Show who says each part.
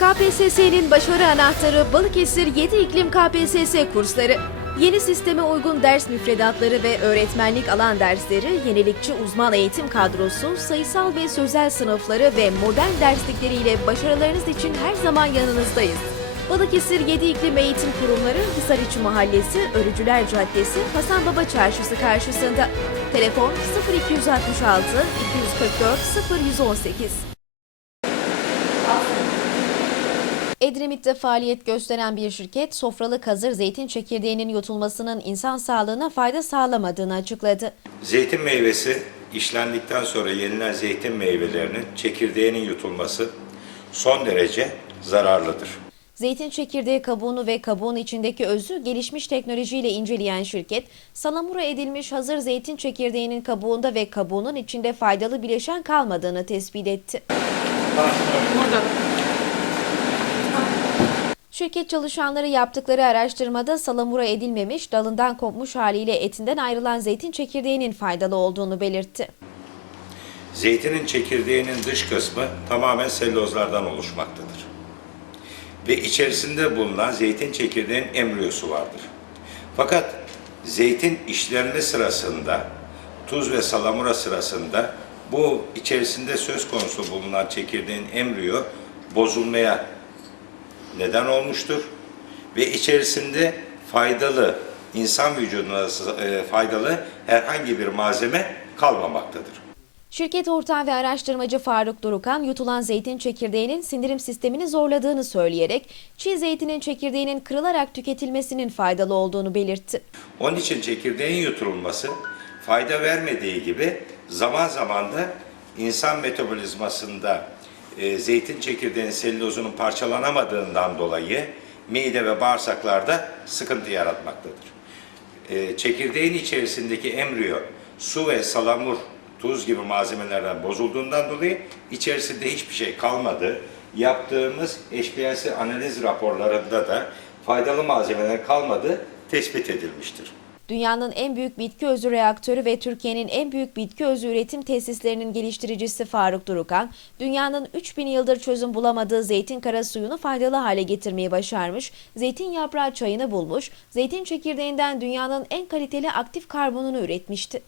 Speaker 1: KPSS'nin başarı anahtarı Balıkesir 7 iklim KPSS kursları. Yeni sisteme uygun ders müfredatları ve öğretmenlik alan dersleri, yenilikçi uzman eğitim kadrosu, sayısal ve sözel sınıfları ve modern derslikleriyle başarılarınız için her zaman yanınızdayız. Balıkesir 7 İklim Eğitim Kurumları Hisariçi Mahallesi, Örücüler Caddesi, Hasan Baba Çarşısı karşısında. Telefon 0266 244 0118. Edremit'te faaliyet gösteren bir şirket, sofralık hazır zeytin çekirdeğinin yutulmasının insan sağlığına fayda sağlamadığını açıkladı.
Speaker 2: Zeytin meyvesi işlendikten sonra yenilen zeytin meyvelerinin çekirdeğinin yutulması son derece zararlıdır.
Speaker 1: Zeytin çekirdeği kabuğunu ve kabuğun içindeki özü gelişmiş teknolojiyle inceleyen şirket, salamura edilmiş hazır zeytin çekirdeğinin kabuğunda ve kabuğunun içinde faydalı bileşen kalmadığını tespit etti. Şirket çalışanları yaptıkları araştırmada salamura edilmemiş, dalından kopmuş haliyle etinden ayrılan zeytin çekirdeğinin faydalı olduğunu belirtti.
Speaker 2: Zeytinin çekirdeğinin dış kısmı tamamen sellozlardan oluşmaktadır. Ve içerisinde bulunan zeytin çekirdeğinin embriyosu vardır. Fakat zeytin işlenme sırasında, tuz ve salamura sırasında bu içerisinde söz konusu bulunan çekirdeğin embriyo bozulmaya neden olmuştur ve içerisinde faydalı insan vücuduna e, faydalı herhangi bir malzeme kalmamaktadır.
Speaker 1: Şirket ortağı ve araştırmacı Faruk Durukan, yutulan zeytin çekirdeğinin sindirim sistemini zorladığını söyleyerek, çiğ zeytinin çekirdeğinin kırılarak tüketilmesinin faydalı olduğunu belirtti.
Speaker 2: Onun için çekirdeğin yutulması fayda vermediği gibi zaman zaman da insan metabolizmasında e, zeytin çekirdeğinin selülozunun parçalanamadığından dolayı mide ve bağırsaklarda sıkıntı yaratmaktadır. E, çekirdeğin içerisindeki embriyo su ve salamur, tuz gibi malzemelerden bozulduğundan dolayı içerisinde hiçbir şey kalmadı. Yaptığımız HPLC analiz raporlarında da faydalı malzemeler kalmadı tespit edilmiştir.
Speaker 1: Dünyanın en büyük bitki özü reaktörü ve Türkiye'nin en büyük bitki özü üretim tesislerinin geliştiricisi Faruk Durukan, dünyanın 3000 yıldır çözüm bulamadığı zeytin kara suyunu faydalı hale getirmeyi başarmış, zeytin yaprağı çayını bulmuş, zeytin çekirdeğinden dünyanın en kaliteli aktif karbonunu üretmişti.